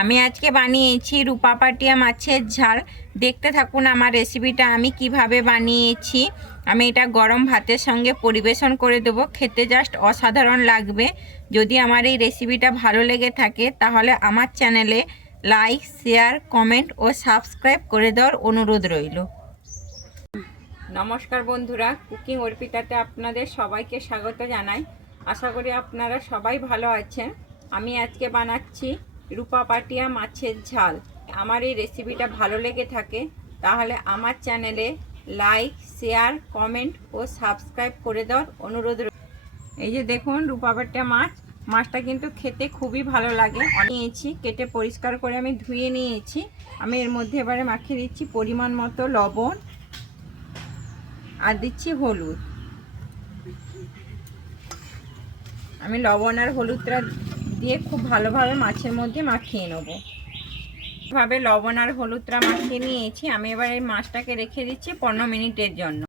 আমি আজকে বানিয়েছি রূপা পাটিয়া মাছের ঝাল। দেখতে থাকুন আমার রেসিপিটা আমি কীভাবে বানিয়েছি। আমি এটা গরম ভাতের সঙ্গে পরিবেশন করে দেবো। খেতে জাস্ট অসাধারণ লাগবে। যদি আমার এই রেসিপিটা ভালো লেগে থাকে, তাহলে আমার চ্যানেলে লাইক শেয়ার কমেন্ট ও সাবস্ক্রাইব করে দেওয়ার অনুরোধ রইল। নমস্কার বন্ধুরা, কুকিং অর্পিতাতে আপনাদের সবাইকে স্বাগত জানাই। আশা করি আপনারা সবাই ভালো আছেন। আমি আজকে বানাচ্ছি রূপা পাটিয়া মাছের ঝাল। আমার এই রেসিপিটা ভালো লেগে থাকে, তাহলে আমার চ্যানেলে লাইক শেয়ার কমেন্ট ও সাবস্ক্রাইব করে দেওয়ার অনুরোধ। এই যে দেখুন রূপা পাটিয়া মাছ। মাছটা কিন্তু খেতে খুবই ভালো লাগে। নিয়েছি, কেটে পরিষ্কার করে আমি ধুয়ে নিয়েছি। আমি এর মধ্যে এবারে মাখিয়ে দিচ্ছি পরিমাণ মতো লবণ আর দিচ্ছি হলুদ। আমি লবণ আর হলুদটা দিয়ে খুব ভালোভাবে মাছের মধ্যে মাখিয়ে নেব। ভাবে লবণ আর হলুদটা মাখিয়ে নিয়েছি। আমি এবার এই মাছটাকে রেখে দিচ্ছি পনেরো মিনিটের জন্য।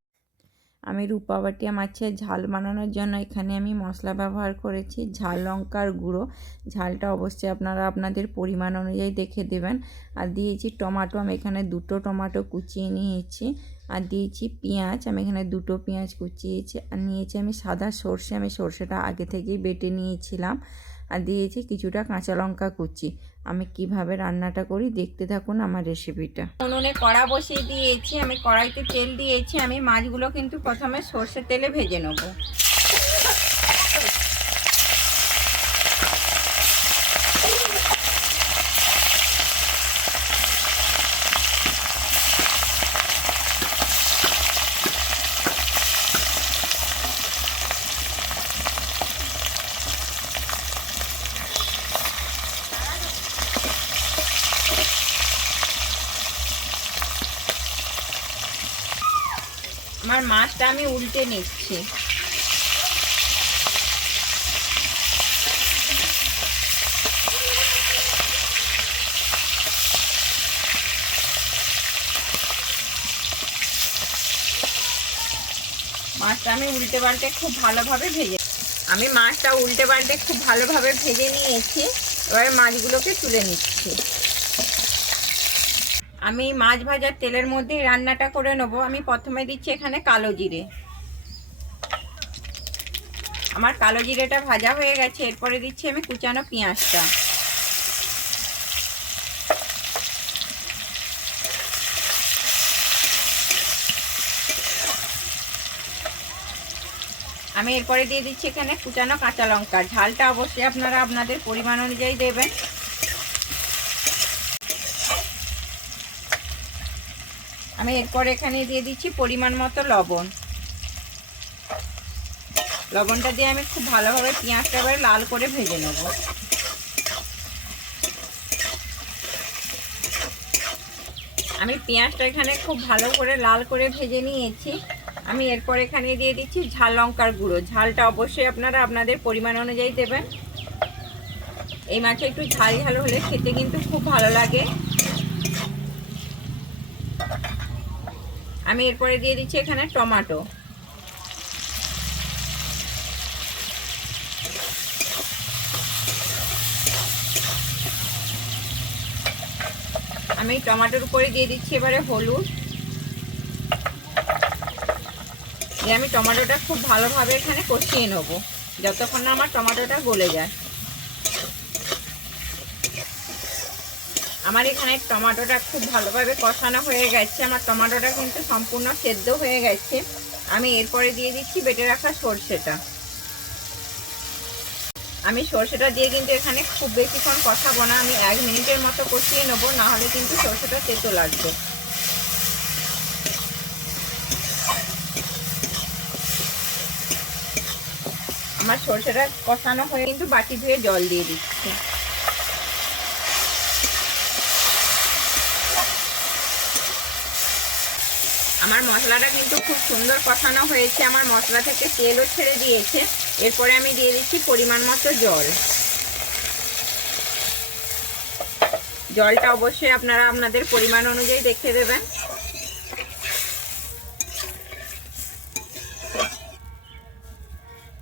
আমি রূপাবাটিয়া মাছের ঝাল বানানোর জন্য এখানে আমি মশলা ব্যবহার করেছি, ঝাল, লঙ্কার গুঁড়ো। ঝালটা অবশ্যই আপনারা আপনাদের পরিমাণ অনুযায়ী দেখে দেবেন। আর দিয়েছি টমাটো, আমি এখানে দুটো টমাটো কুচিয়ে নিয়েছি। আর দিয়েছি পেঁয়াজ, আমি এখানে দুটো পেঁয়াজ কুচিয়েছি। আর নিয়েছি আমি সাদা সর্ষে, আমি সর্ষেটা আগে থেকেই বেটে নিয়েছিলাম। আর দিয়েছি কিছুটা কাঁচা লঙ্কা কুচি। আমি কীভাবে রান্নাটা করি দেখতে থাকুন আমার রেসিপিটা উনুনে কড়া বসিয়ে দিয়েছি, আমি কড়াইতে তেল দিয়েছি, আমি মাছগুলো কিন্তু প্রথমে সর্ষের তেলে ভেজে নেব। আমার মাছটা আমি উল্টে নিচ্ছি। মাছটা আমি উল্টে পাল্টে খুব ভালোভাবে ভেজে আমি মাছটা উল্টে পাল্টে খুব ভালোভাবে ভেজে নিয়েছি। এবারে মাছগুলোকে তুলে নিচ্ছি। আমি মাছ ভাজার তেলের মধ্যেই রান্নাটা করে নেব। আমি প্রথমে দিচ্ছি এখানে কালো জিরে। আমার কালো জিরেটা ভাজা হয়ে গেছে, এরপরে দিচ্ছি আমি কুচানো পেঁয়াজটা। আমি এরপরে দিয়ে দিচ্ছি এখানে কুচানো কাঁচা লঙ্কা। ঝালটা অবশ্যই আপনারা আপনাদের পরিমাণ অনুযায়ী দেবেন। আমি এরপর এখানে দিয়ে দিচ্ছি পরিমাণ মতো লবণ। লবণটা দিয়ে আমি খুব ভালোভাবে পেঁয়াজটা এবার লাল করে ভেজে নেব। আমি পেঁয়াজটা এখানে খুব ভালো করে লাল করে ভেজে নিয়েছি। আমি এরপর এখানে দিয়ে দিচ্ছি ঝাল লঙ্কার গুঁড়ো। ঝালটা অবশ্যই আপনারা আপনাদের পরিমাণ অনুযায়ী দেবেন। এই মাছে একটু ঝাল ঝাল হলে খেতে কিন্তু খুব ভালো লাগে। আমি এরপরে দিয়ে দিচ্ছি এখানে টমাটো। আমি টমাটোর উপরে দিয়ে দিচ্ছি এবারে হলুদ। দিয়ে আমি টমাটোটা খুব ভালোভাবে এখানে কষিয়ে নেব, যতক্ষণ না আমার টমাটোটা গলে যায়। আমার এখানে টমাটোটা খুব ভালোভাবে কষানো হয়ে গেছে। আমার টমাটোটা কিন্তু সম্পূর্ণ সেদ্ধ হয়ে গেছে। আমি এরপরে দিয়ে দিচ্ছি বেটে রাখা সর্ষেটা। আমি সর্ষেটা দিয়ে কিন্তু এখানে খুব বেশিক্ষণ কষাবো না। আমি এক মিনিটের মতো কষিয়ে নেব নাহলে কিন্তু সর্ষেটা তেতো লাগবে। আমার সর্ষেটা কষানো হয়ে কিন্তু বাটি ধুয়ে জল দিয়ে দিচ্ছি। আমার মশলাটা কিন্তু খুব সুন্দর কষানো হয়েছে, আমার মশলা থেকে তেলও ছেড়ে দিয়েছে। এরপরে আমি দিয়ে দিচ্ছি পরিমাণ মতো জল। জলটা অবশ্যই আপনারা আপনাদের পরিমাণ অনুযায়ী দেখে দেবেন।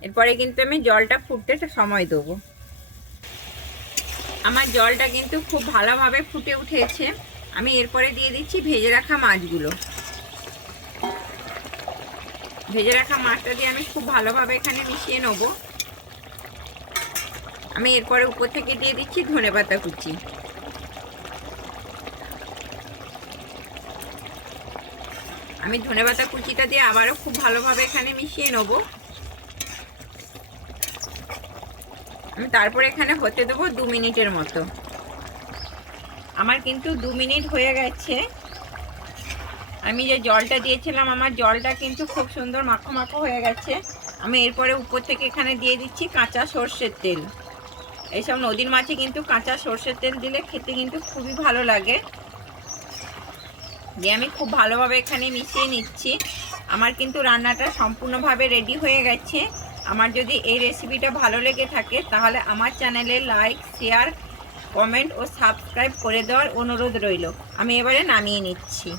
এরপরে কিন্তু আমি জলটা ফুটতে সময় দেবো। আমার জলটা কিন্তু খুব ভালোভাবে ফুটে উঠেছে। আমি এরপরে দিয়ে দিচ্ছি ভেজে রাখা মাছগুলো। ভেজে রাখা মাছটা দিয়ে আমি খুব ভালোভাবে এখানে মিশিয়ে নেব। আমি এরপরে উপর থেকে দিয়ে দিচ্ছি ধনে পাতা কুচি। আমি ধনে পাতা কুচিটা দিয়ে আবারও খুব ভালোভাবে এখানে মিশিয়ে নেব। আমি তারপরে এখানে হতে দেবো দু মিনিটের মতো। আমার কিন্তু দু মিনিট হয়ে গেছে। আমি যে জলটা দিয়েছিলাম, আমার জলটা কিন্তু খুব সুন্দর মাখো মাখো হয়ে গেছে। আমি এরপরে উপর থেকে এখানে দিয়ে দিচ্ছি কাঁচা সর্ষের তেল। এইসব নদীর মাছে কিন্তু কাঁচা সর্ষের তেল দিলে খেতে কিন্তু খুবই ভালো লাগে। দিয়ে আমি খুব ভালোভাবে এখানে মিশিয়ে নিচ্ছি। আমার কিন্তু রান্নাটা সম্পূর্ণভাবে রেডি হয়ে গেছে। আমার যদি এই রেসিপিটা ভালো লেগে থাকে, তাহলে আমার চ্যানেলে লাইক শেয়ার কমেন্ট ও সাবস্ক্রাইব করে দেওয়ার অনুরোধ রইল। আমি এবারে নামিয়ে নিচ্ছি।